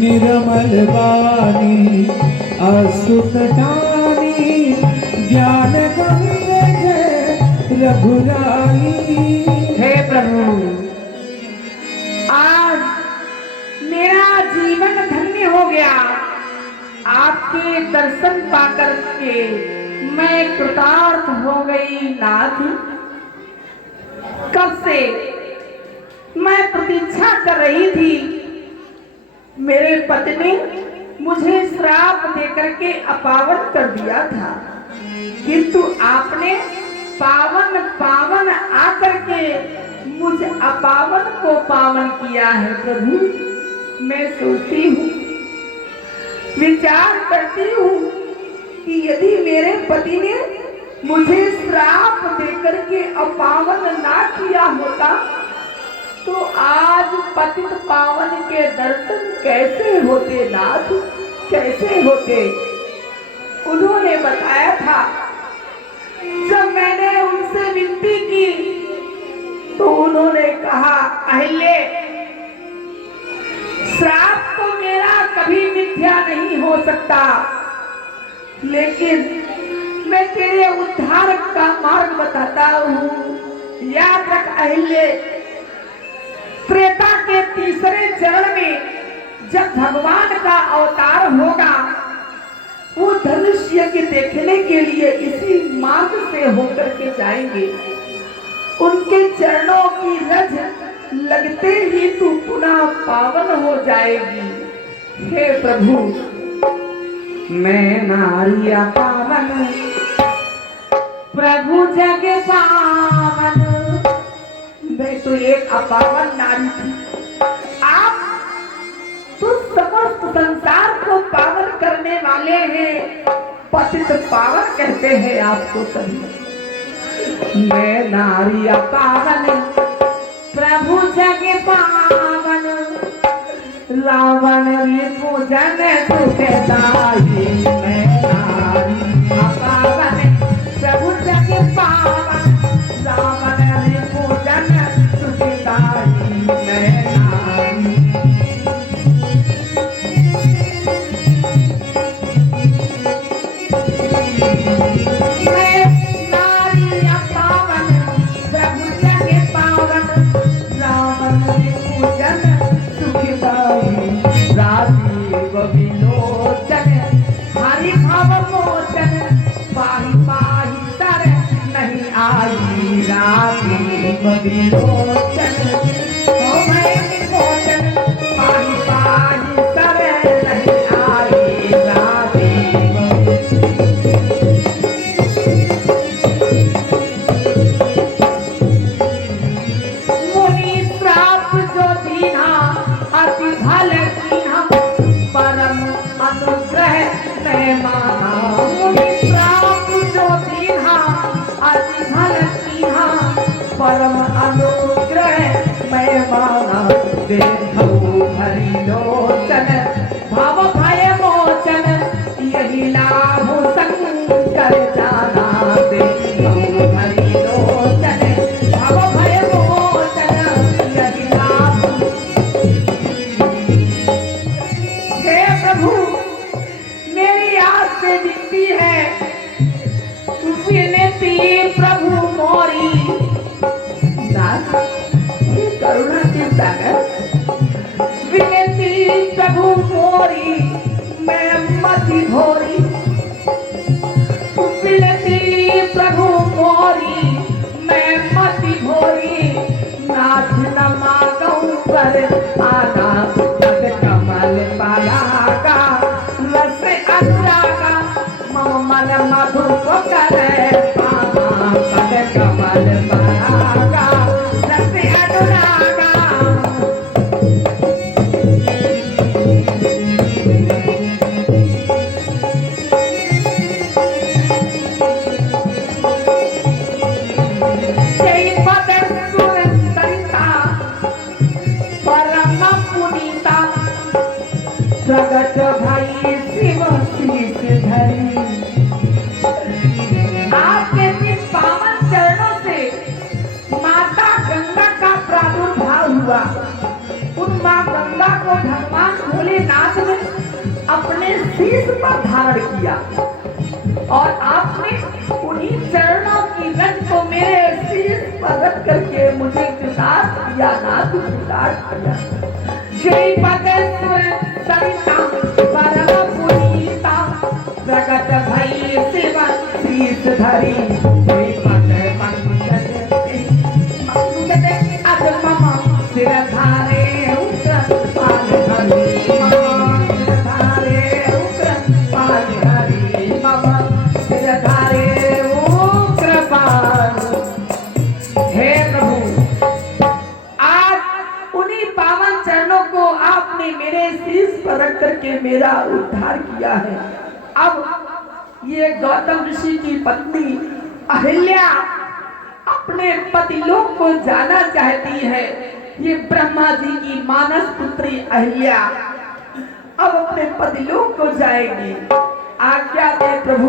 निर्मल वाणी असुकटानी ज्ञान गंगे रघुराई। हे प्रभु, आज मेरा जीवन धन्य हो गया। आपके दर्शन पाकर के मैं कृतार्थ हो गई नाथ। कब से मैं प्रतीक्षा कर रही थी। मेरे पति ने मुझे श्राप देकर के अपावन कर दिया था, किंतु आपने पावन पावन आकर के मुझ अपावन को पावन किया है। प्रभु, मैं सोचती हूँ, विचार करती हूँ कि यदि मेरे पति ने मुझे श्राप देकर के अपावन ना किया होता तो आज पतित पावन के दर्शन कैसे होते नाथ, कैसे होते। उन्होंने बताया था, जब मैंने उनसे विनती की तो उन्होंने कहा, अहिल्ये, श्राप तो मेरा कभी मिथ्या नहीं हो सकता, लेकिन मैं तेरे उद्धार का मार्ग बताता हूँ। याद रख अहिल्ये, त्रेता के तीसरे चरण में जब भगवान का अवतार होगा, वो धनुष यज्ञ देखने के लिए इसी मार्ग से होकर के जाएंगे। उनके चरणों की रज लगते ही तू पुनः पावन हो जाएगी। हे प्रभु, मैं नारिया पावन, प्रभु जग पावन। मैं तो एक अपावन नारी थी, आप तो समस्त संसार को पावन करने वाले हैं। पतित पावन कहते हैं आपको सभी। मैं नारिया पावन, प्रभु जग पावन, रावण पूजन सुखदाई। मैं नारिया पावन, प्रभु जग पावन, रावण पूजन सुखदाई। मैं नारी परम अनुग्रह मैं माना। देखो हरि लोचन, भव भय मोचन, यही लाभ शंकर जाना। देखो हरि लोचन, भव भय मोचन, यही लाभ। हे प्रभु, मेरी आज से विनती है, विनती प्रभु मोरी। करुणा के सागर, विनती प्रभु मोरी, मैं मति भोरी। विनती प्रभु मोरी, मैं मति भोरी। नाथ न मांगू पर आगा, पद कमल पालागा। रस अनुरागा, मम मन मधु करे पागा। पद कमल पालागा, रस अनुरागा। जय पद सुर सरिता, परम पुनीता। प्रगट भई शिव शीश धरी। आपके इस पावन चरणों से माता गंगा का प्रादुर्भाव हुआ। उन माँ गंगा को भगवान भोलेनाथ आपने अपने शीश पर धारण किया और आपने उन्हीं चरणों की रंग को मेरे शीश पर रख करके मुझे कृतार्थ किया, नाथ कृतार्थ किया। जय पदेश्वर सरिता परम पुनीता प्रगट भई शिव शीश धरी जय पद पंकज अज मम सिर धारे उग्र पाल हरि मम सिर धारे उग्र पाल हरि मम सिर धारे उग्र पाल। हे प्रभु, आज उन्हीं पावन चरणों को आपने मेरे शीश पर रख करके मेरा उद्धार किया है। अब ये गौतम ऋषि की पत्नी अहिल्या अपने पतिलोक को जाना चाहती है। ये ब्रह्मा जी की मानस पुत्री अहिल्या अब अपने पतिलोक को जाएगी। आज्ञा दे प्रभु,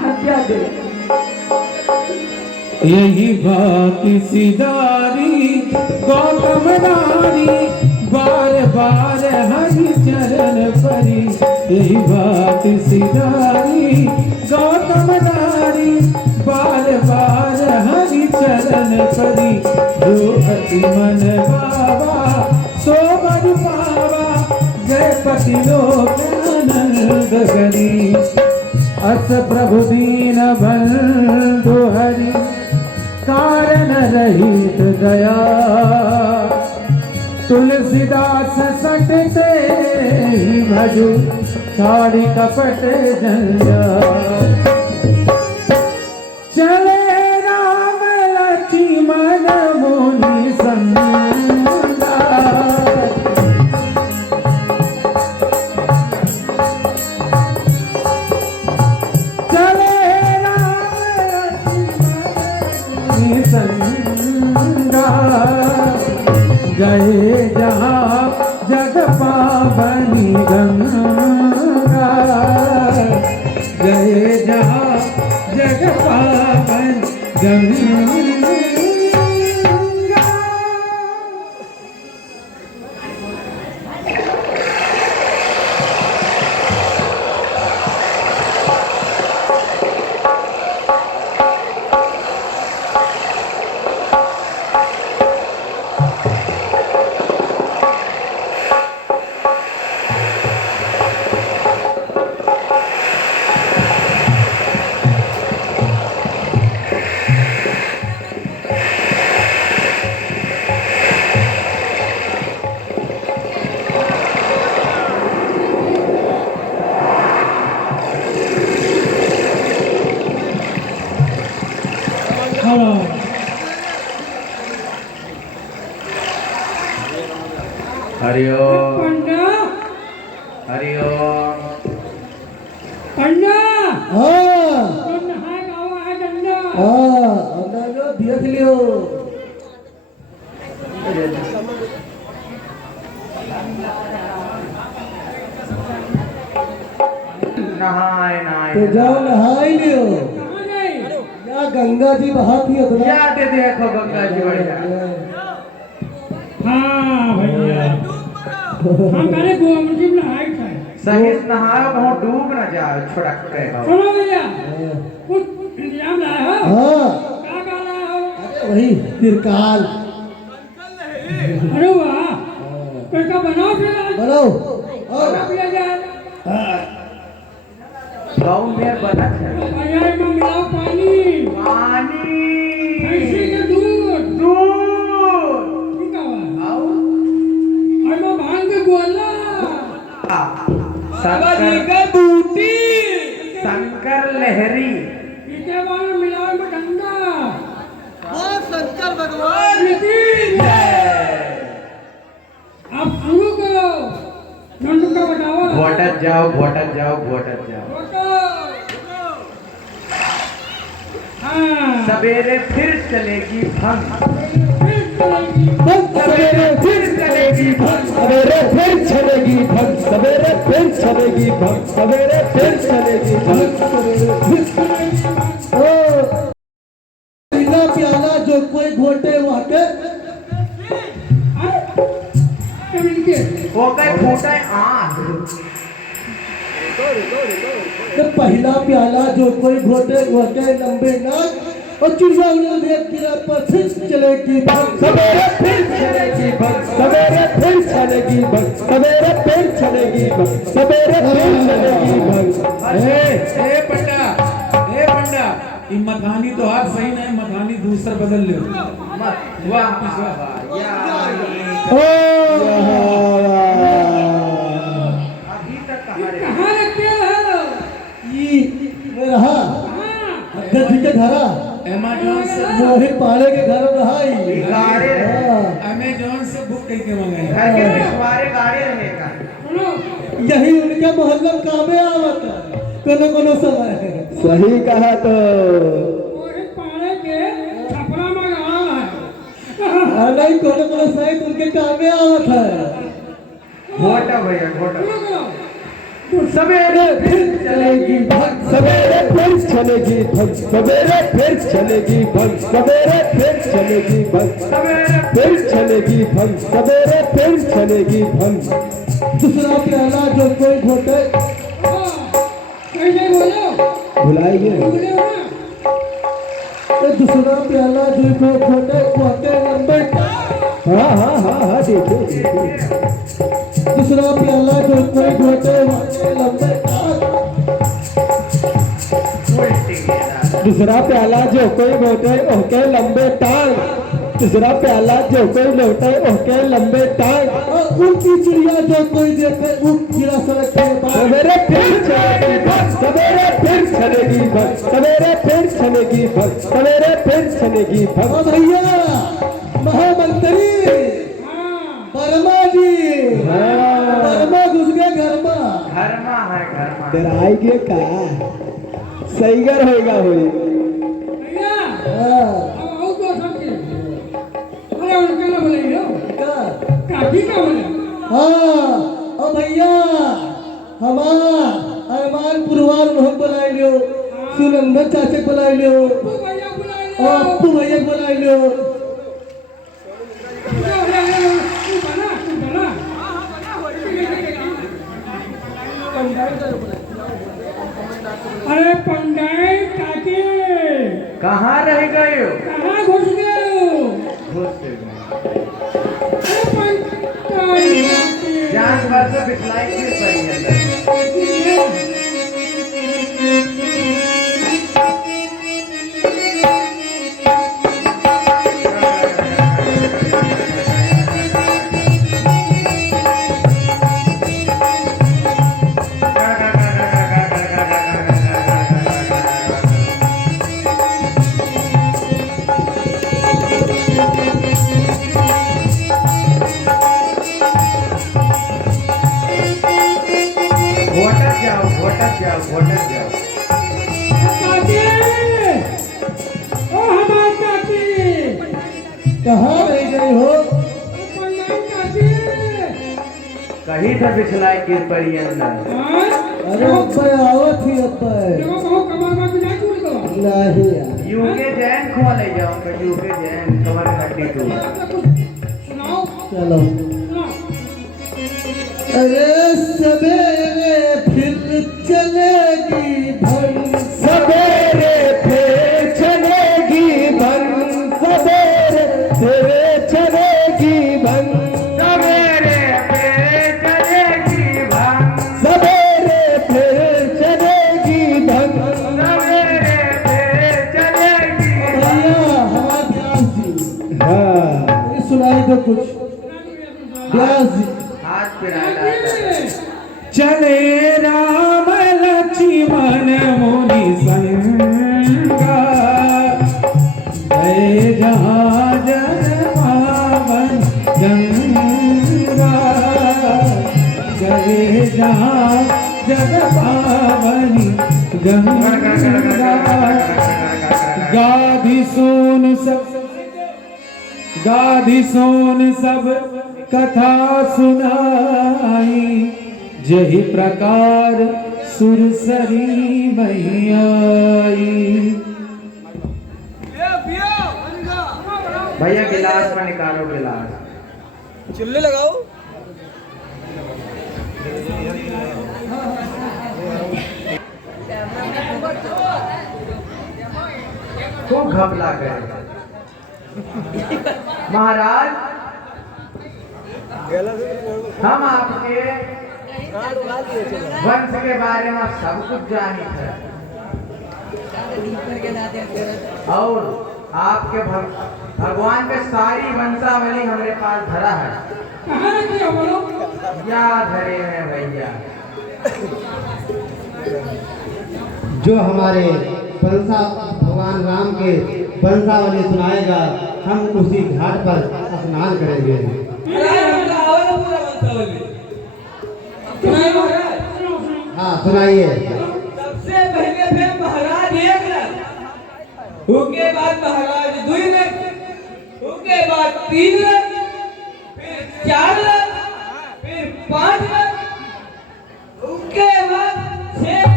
आज्ञा दे। यही बात सिधारी गौतम नारी बार बार हरि चरण परी। यही बात सिधारी गौतम नारी बार बार हरि चरण परी। जो अति मन बाबा सो मन पावा जय पति लोक आनंद करी। अस प्रभु दीन बंधु हरि कारण रहित दया। तुलसीदास सटते ही भजु सारी कपट जंजा। चले राम लक्ष्मण मुनि संगा। चले राम लक्ष्मण मुनि संगा। गए जहाँ जग पावनी गंगा। गए जहाँ जग पावन गंगा। हरिओम पंडा हरिओम। पंडा हाँ तुम नहाए गावा है डंडा हाँ अंदर जो देख लियो। नहाए नहाए तो जाओ नहाई लियो। कहाँ गई या गंगा जी बहाती है थोड़ा। याद देखो गंगा जी बढ़िया। हाँ भैया हम करे गोमती में नहाई था सही से नहाओ कहीं डूब न जाओ छुड़क के हो। सुनो भैया कुछ इंतजाम लाए हो हाँ क्या लाए हो अरे वही तिरकाल अरे वाह कोई का बनाओ फिर आज बनाओ खाना और पिया जाए गाँव में बनत है भैया में मिलाओ पानी पानी भैंसी के दूध दूध ठीक है आओ और मैं भांग के गोला शंकर बूटी शंकर लहरी पीते वाला मिलाओ में ठंडा हाँ शंकर भगवान आप शुरू करो नंदू का बताओ घोटत जाओ घोटत जाओ घोटत जाओ। हाँ सवेरे फिर चलेगी भंग। भक्त सवेरे फिर चलेगी भक्त सवेरे फिर चलेगी भक्त सवेरे फिर चलेगी भक्त सवेरे फिर चलेगी भक्त सवेरे फिर चलेगी। ओ बिना प्याला जो कोई घोटे वहाँ के इनके वो मौका फूटा आँख तो पहला प्याला जो कोई घोटे घोटे लंबे नाक और चिड़िया उड़े देख गिरा पर फिर चलेगी भग सवेरे फिर चलेगी भग सवेरे फिर चलेगी भग सवेरे फिर चलेगी भग सवेरे फिर चलेगी भग ए पंडा ये मथानी तो हाथ सही नहीं, मथानी दूसरा बदल ले। अभी तक कहाँ रहे? कहाँ रखे हो? ये रहा गद्दी के घरा अमेज़न से मोहित पाले के घर रहा ही गाड़े रहे। अमेज़न से बुक करके मंगाए। घर के पिछवाड़े गाड़े रहेगा। सुनो यही उनके मोहल्ला कामे आवत कोनो समय सही कहा तो मोहित पाड़े के छपरा में गाँव है। नहीं कोनो साइड उनके कामे आवत है घोटा भैया घोटा सुनो करो। सवेरे फिर चलेगी भग सवेरे फिर चलेगी भग सवेरे फिर चलेगी भग सवेरे फिर चलेगी भग सवेरे फिर चलेगी भग सवेरे फिर चलेगी भग दूसरा प्याला जो कोई घोटे कैसे बोलो? भुलाइए बोले हो ना? दूसरा प्याला जो कोई घोटे घोटे लंबे हाँ देखिए दूसरा प्याला जो कोई घोटे लंबे दूसरा प्याला जो कोई घोटे ओके लंबे टांग दूसरा प्याला जो कोई लौटे ओके लंबे टांग और उनकी चिड़िया जो कोई देखे वो गिरा सड़क के सवेरे फिर चलेगी भग सवेरे फिर चलेगी भग सवेरे फिर चलेगी भग सवेरे फिर चलेगी भग भैया महामंत्री वर्मा जी वर्मा घुस गए घर में डराएंगे का सही घर होएगा हुई भैया अब आओ तो सबके। अरे उनका ना बोले हो काफी का बोले। हाँ ओ भैया हमार अरमान पुरवार मोहन बुलाई लियो सुनंदन चाचे बुलाई लियो तू भैया बुला ले। और अप्पू भैया बुलाई लियो तू बना। अरे पंडित काके कहाँ रह गए हो? कहाँ घुस गए हो? अरे पंडित जान भर से बिछलाई फिर पड़ी अंदर। घोटक जाओ। काके ओ हमारे काके कहाँ रह गई हो पंडित काके कहीं तो बिछलाई गिर पड़ी अंदर। अरे अब्बा आवत ही अब्बा देखो कहो कमर में भी नहीं टूट गया। नहीं यार यूके जैन खो ले जाऊंगा। यूके जैन कमर हड्डी टूट। सुनाओ चलो सुनाओ। अरे सवेरे फिर चलेगी भग सवेरे फिर चलेगी भग सवेरे फिर चलेगी भग सवेरे फिर चलेगी भग सवेरे फिर चलेगी भग सवेरे फिर चलेगी। भैया हमारे व्यास जी हाँ सुनाई दो कुछ व्यास जी हाथ पिराया चले राम लक्ष्मण मुनि संगा जय जहाँ जन पावन गंगा जय जहाँ जग पावनी गंगा गाधी सोन सब कथा सुनाई जही प्रकार सुरसरी मैयाई। भैया गिलास में निकालो गिलास। चुल्ली लगाओ। खूब घपला करे। महाराज, हम आपके वंश के बारे में सब कुछ जानी है और आपके भगवान के सारी वंशावली हमारे पास धरा है। कहाँ रखी हो बोलो? या धरे हैं भैया। जो हमारे भगवान राम के वंशावली सुनाएगा, हम उसी घाट पर स्नान करेंगे। हाँ सुनाइए। सबसे पहले थे महाराज 1 लाख, उसके बाद महाराज 2 लाख, उसके बाद 3 लाख, फिर 4 लाख, फिर 5 लाख, उसके बाद 6,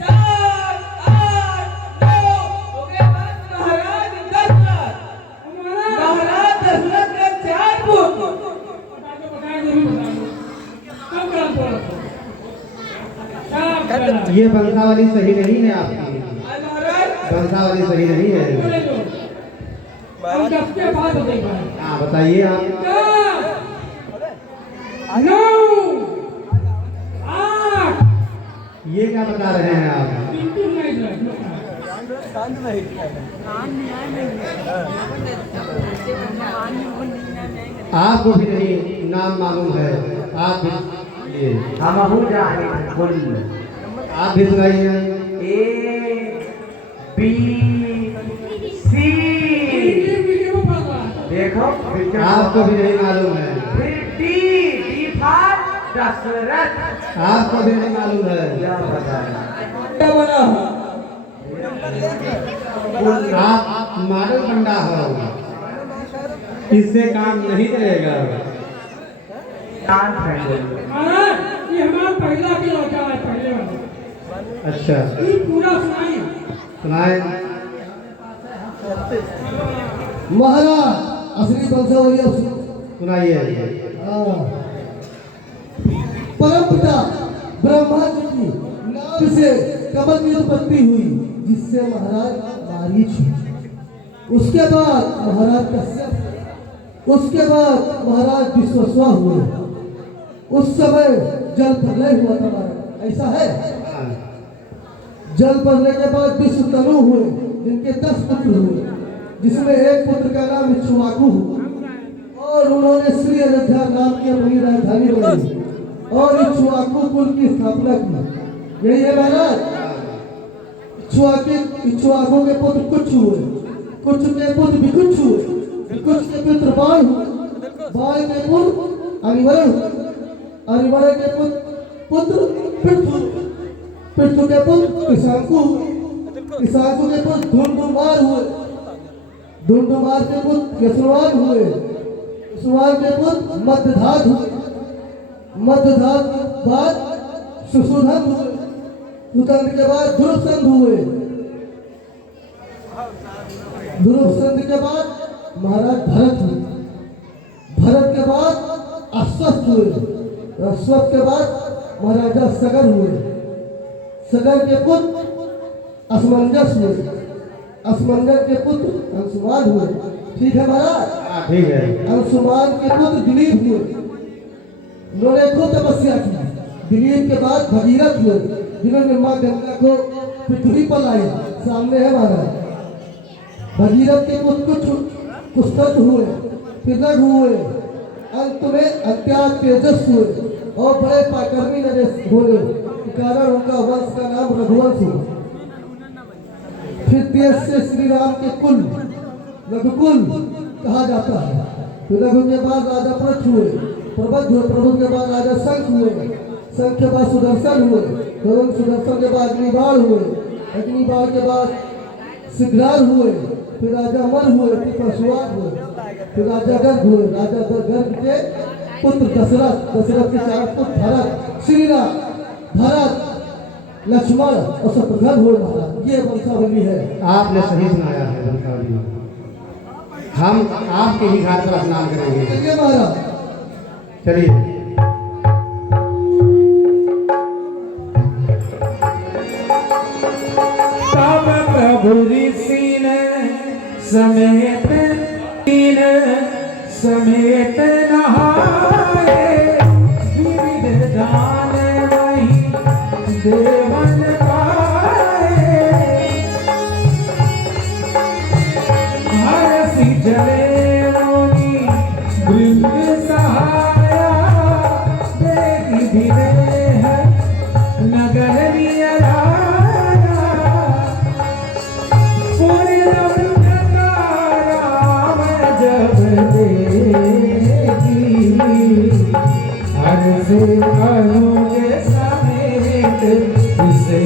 7, 8, 9, उसके बाद महाराज 10 लाख। महाराज 10 लाख का 4 पुत्र। ये वंशावली सही नहीं है आपकी, वंशावली सही नहीं है। हाँ बताइए आप। 9, 8, ये क्या बता रहे हैं आप? आपको भी नहीं नाम मालूम है, आप भी हम जाने कुल आप भी सुनाइए। A B C। देखो आपको भी नहीं मालूम है, फिर D फॉर दशरथ। आपको भी नहीं मालूम है। क्या बताया? आप मॉडल बंदा हो, इससे काम नहीं चलेगा। शांत रहिए। महाराज ये हमारा पहला के लौटा है, पहले वाला। अच्छा ये पूरा सुनाइए। सुनाए। महाराज असली वंशावली अब सुनाइए। परम पिता ब्रह्मा जी की नाभ से कमल की उत्पत्ति हुई, जिससे महाराज मारीच हुए। उसके बाद महाराज कश्यप, उसके बाद महाराज विश्वस्वा हुए। उस समय जल प्रलय हुआ था महाराज, ऐसा है। जल प्रलय के बाद विश्व तनु हुए, जिनके 10 पुत्र हुए, जिसमें एक पुत्र का नाम इक्ष्वाकु हुआ और उन्होंने श्री अयोध्या नाम की अपनी राजधानी बनाई और इक्ष्वाकु कुल की स्थापना की। यही है महाराज। इक्ष्वाकु के पुत्र कुछ हुए, कुछ के पुत्र विकुछ हुए, विकुछ के पुत्र बाण हुए, बाण के पुत्र अनिवरण हुए, अनिवरण के पुत्र पृथु, पृथु के पुत्र किसाकु, किसाकु के पुत्र धुंधुमार हुए, धुंधुमार के पुत्र यशवान हुए, यशवान के पुत्र मध्यधात हुए, मध्यधात के बाद सुशोधन हुए, सुशोधन के बाद ध्रुवसंध हुए, ध्रुवसंध के बाद महाराज भरत हुए, भरत के बाद अश्वत्थ हुए, अश्वत्थ के बाद महाराजा सगर हुए, सगर के पुत्र असमंजस हुए, असमंजस के पुत्र अंशुमान हुए। ठीक है महाराज। ठीक है। अंशुमान के पुत्र दिलीप हुए, उन्होंने खूब तपस्या की। दिलीप के बाद भगीरथ हुए, जिन्होंने माँ गंगा को पृथ्वी पर लाई। सामने है महाराज। भगीरथ के पुत्र कुष्ठ हुए, फिर रघु हुए, अंत में अत्याग तेजस हुए और बड़े पाकर्मी नरेश हुए, कारण उनका वंश का नाम रघुवंश हुआ। फिर तेज से श्री राम के कुल रघुकुल कहा जाता है। फिर रघु के बाद राजा प्रथ हुए, प्रबुद्ध हुए, प्रबुद्ध के बाद राजा शंख हुए, शंख के बाद सुदर्शन हुए, सुदर्शन के बाद अग्निबाण हुए, अग्निबाण के बाद सिग्रार हुए, फिर राजा अमर हुए, फिर परशुराम हुए, फिर राजा गर्ग हुए, राजा गर्ग के पुत्र दशरथ, दशरथ के 4 पुत्र भरत, श्री राम, भरत, लक्ष्मण और शत्रुघ्न हुए महाराज। ये वंशावली है। आपने सही सुनाया है वंशावली। हम आपके ही घाट पर स्नान करेंगे। चलिए महाराज। चलिए। तब प्रभु ऋषि ने समेत तीन समेत नहाए विविध दान वही देवन पाए हरसी जले मोनी वृंद सहाया देवी विदेह नगर नियराया पूरी राम जब देगी हर से अनुज समेत उसे